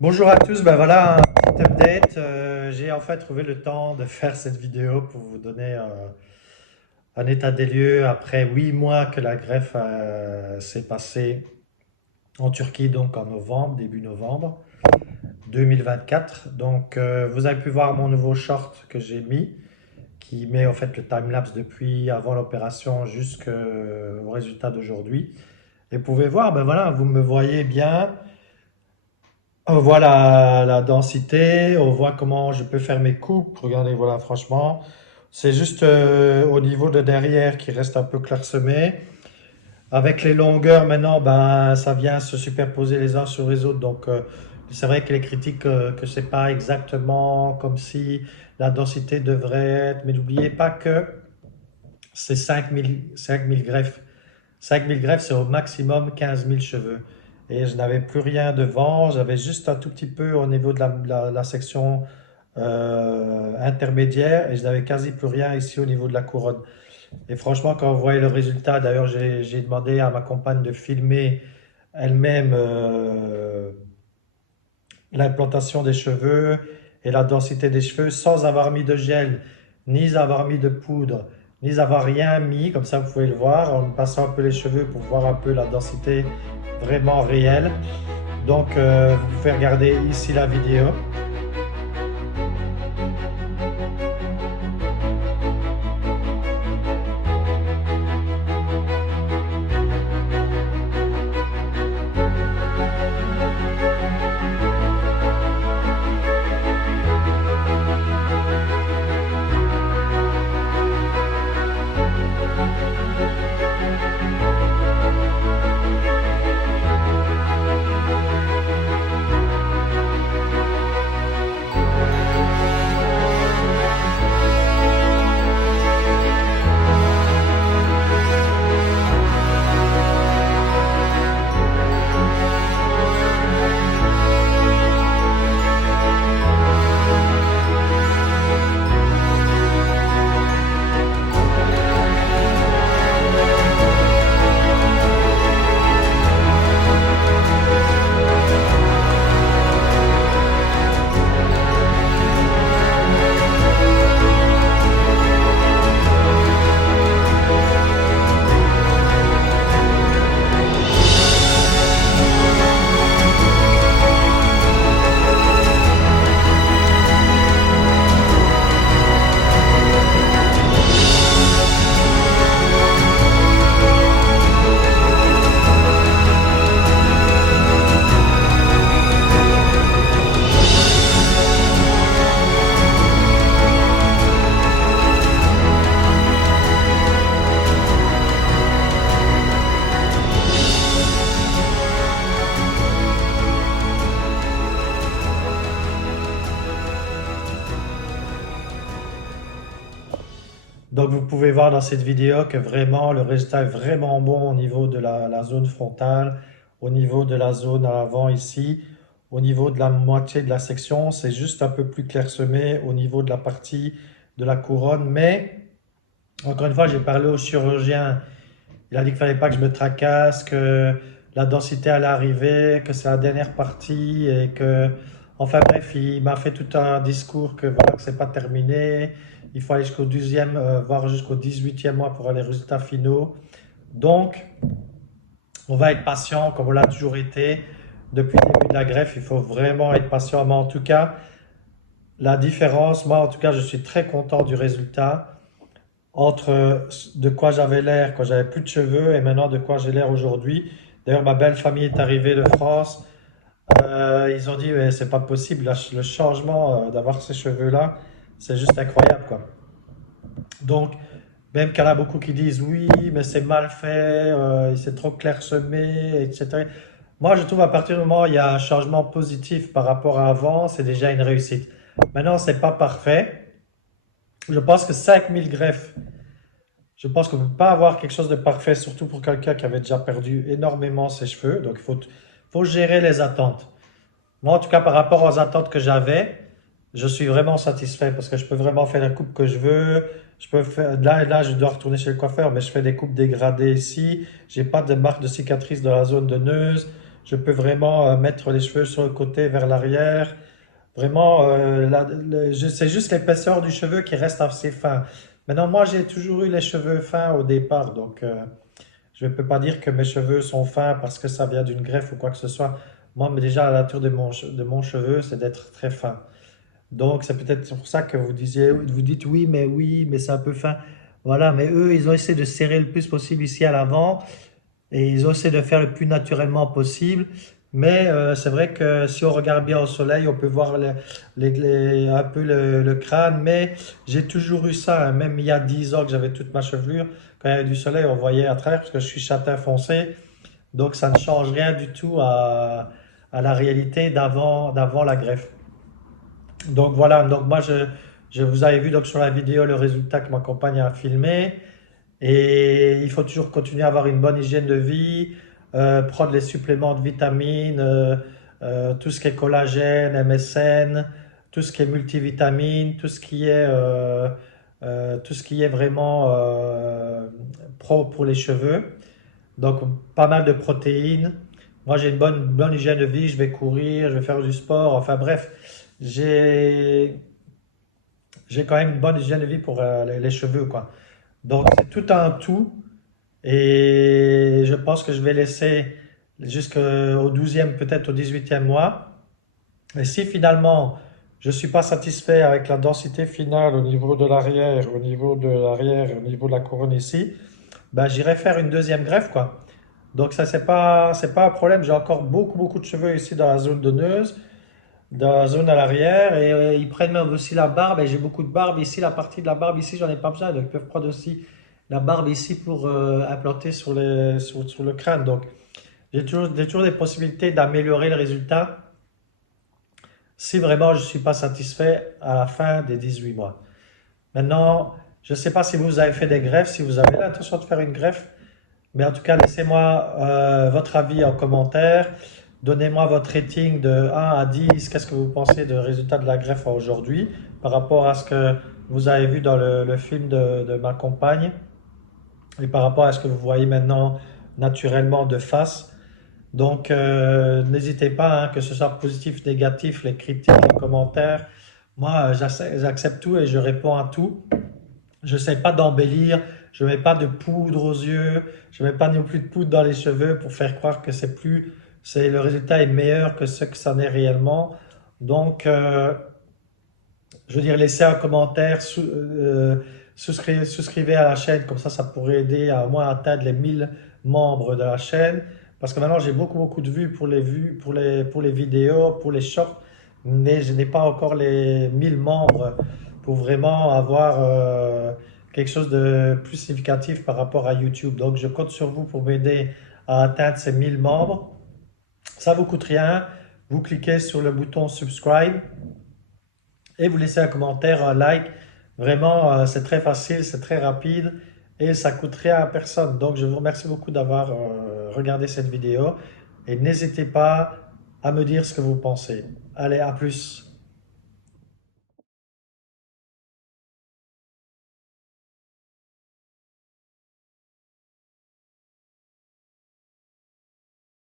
Bonjour à tous, ben voilà un petit update. J'ai enfin trouvé le temps de faire cette vidéo pour vous donner un état des lieux après 8 mois que la greffe s'est passée en Turquie, donc en novembre, début novembre 2024. Donc vous avez pu voir mon nouveau short que j'ai mis, qui met en fait le time-lapse depuis avant l'opération jusqu'au résultat d'aujourd'hui. Et vous pouvez voir, ben voilà, vous me voyez bien. On voit la densité, on voit comment je peux faire mes coupes. Regardez, voilà, franchement, c'est juste au niveau de derrière qui reste un peu clairsemé. Avec les longueurs, maintenant, ben, ça vient se superposer les uns sur les autres. Donc, c'est vrai que les critiques que c'est pas exactement comme si la densité devrait être. Mais n'oubliez pas que c'est 5000 greffes. 5000 greffes, c'est au maximum 15 000 cheveux. Et je n'avais plus rien devant, j'avais juste un tout petit peu au niveau de la section intermédiaire et je n'avais quasi plus rien ici au niveau de la couronne. Et franchement, quand vous voyez le résultat, d'ailleurs, j'ai demandé à ma compagne de filmer elle-même l'implantation des cheveux et la densité des cheveux sans avoir mis de gel, ni avoir mis de poudre, ni avoir rien mis. Comme ça, vous pouvez le voir en me passant un peu les cheveux pour voir un peu la densité vraiment réelle. Donc, vous pouvez regarder ici la vidéo. Donc, vous pouvez voir dans cette vidéo que vraiment le résultat est vraiment bon au niveau de la zone frontale, au niveau de la zone à l'avant ici, au niveau de la moitié de la section. C'est juste un peu plus clairsemé au niveau de la partie de la couronne. Mais, encore une fois, j'ai parlé au chirurgien. Il a dit qu'il ne fallait pas que je me tracasse, que la densité allait arriver, que c'est la dernière partie et que, enfin bref, il m'a fait tout un discours que voilà, que c'est pas terminé. Il faut aller jusqu'au 12e, voire jusqu'au 18e mois pour avoir les résultats finaux. Donc, on va être patient comme on l'a toujours été. Depuis le début de la greffe, il faut vraiment être patient. Mais en tout cas, la différence, moi en tout cas, je suis très content du résultat entre de quoi j'avais l'air quand j'avais plus de cheveux et maintenant de quoi j'ai l'air aujourd'hui. D'ailleurs, ma belle famille est arrivée de France. Ils ont dit, mais c'est pas possible, le changement d'avoir ces cheveux-là, c'est juste incroyable, quoi. Donc, même qu'il y en a beaucoup qui disent, oui, mais c'est mal fait, c'est trop clairsemé, etc. Moi, je trouve à partir du moment où il y a un changement positif par rapport à avant, c'est déjà une réussite. Maintenant, c'est pas parfait. Je pense que 5000 greffes, je pense qu'on ne peut pas avoir quelque chose de parfait, surtout pour quelqu'un qui avait déjà perdu énormément ses cheveux. Donc, faut gérer les attentes. Moi, en tout cas, par rapport aux attentes que j'avais, je suis vraiment satisfait parce que je peux vraiment faire la coupe que je veux. Je peux faire, là, je dois retourner chez le coiffeur, mais je fais des coupes dégradées ici. J'ai pas de marque de cicatrice dans la zone de Neuse. Je peux vraiment mettre les cheveux sur le côté vers l'arrière. Vraiment, c'est juste l'épaisseur du cheveu qui reste assez fin. Maintenant, moi, j'ai toujours eu les cheveux fins au départ, donc je ne peux pas dire que mes cheveux sont fins parce que ça vient d'une greffe ou quoi que ce soit. Moi, mais déjà, la nature de mon cheveu, c'est d'être très fin. Donc, c'est peut-être pour ça que vous dites oui, mais c'est un peu fin. Voilà, mais eux, ils ont essayé de serrer le plus possible ici à l'avant et ils ont essayé de faire le plus naturellement possible. Mais c'est vrai que si on regarde bien au soleil, on peut voir un peu le crâne. Mais j'ai toujours eu ça, hein. Même il y a 10 ans que j'avais toute ma chevelure, quand il y avait du soleil, on voyait à travers parce que je suis châtain foncé. Donc ça ne change rien du tout à la réalité d'avant la greffe. Donc voilà, donc moi je vous avais vu donc sur la vidéo le résultat que ma compagne a filmé. Et il faut toujours continuer à avoir une bonne hygiène de vie, prendre les suppléments de vitamines, tout ce qui est collagène, MSN, tout ce qui est multivitamine, tout ce qui est vraiment pro pour les cheveux. Donc pas mal de protéines. Moi j'ai une bonne hygiène de vie, je vais courir, je vais faire du sport, enfin bref, j'ai j'ai quand même une bonne hygiène de vie pour les cheveux, quoi. Donc c'est tout un tout. Et je pense que je vais laisser jusqu'au 12e, peut-être au 18e mois. Et si finalement je ne suis pas satisfait avec la densité finale au niveau de la couronne ici, ben, j'irai faire une deuxième greffe, quoi. Donc ça, c'est pas un problème. J'ai encore beaucoup de cheveux ici dans la zone donneuse, dans la zone à l'arrière. Et ils prennent même aussi la barbe. Et j'ai beaucoup de barbe ici. La partie de la barbe ici, j'en ai pas besoin. Donc ils peuvent prendre aussi la barbe ici pour implanter sur le crâne. Donc j'ai toujours des possibilités d'améliorer le résultat si vraiment je ne suis pas satisfait à la fin des 18 mois. Maintenant, je ne sais pas si vous avez fait des greffes, si vous avez l'intention de faire une greffe, mais en tout cas, laissez-moi votre avis en commentaire. Donnez-moi votre rating de 1 à 10. Qu'est-ce que vous pensez du résultat de la greffe aujourd'hui par rapport à ce que vous avez vu dans le film de ma compagne et par rapport à ce que vous voyez maintenant naturellement de face. Donc, n'hésitez pas, hein, que ce soit positif, négatif, les critiques, les commentaires. Moi, j'accepte tout et je réponds à tout. Je n'essaie pas d'embellir, je ne mets pas de poudre aux yeux, je ne mets pas non plus de poudre dans les cheveux pour faire croire que le résultat est meilleur que ce que ça n'est réellement. Donc, je veux dire, laissez un commentaire, souscrivez à la chaîne, comme ça pourrait aider à au moins atteindre les 1000 membres de la chaîne. Parce que maintenant, j'ai beaucoup de vues, pour les vidéos, pour les shorts, mais je n'ai pas encore les 1000 membres pour vraiment avoir quelque chose de plus significatif par rapport à YouTube. Donc, je compte sur vous pour m'aider à atteindre ces 1000 membres. Ça vous coûte rien. Vous cliquez sur le bouton subscribe et vous laissez un commentaire, un like. Vraiment, c'est très facile, c'est très rapide et ça coûte rien à personne. Donc, je vous remercie beaucoup d'avoir regardé cette vidéo et n'hésitez pas à me dire ce que vous pensez. Allez, à plus.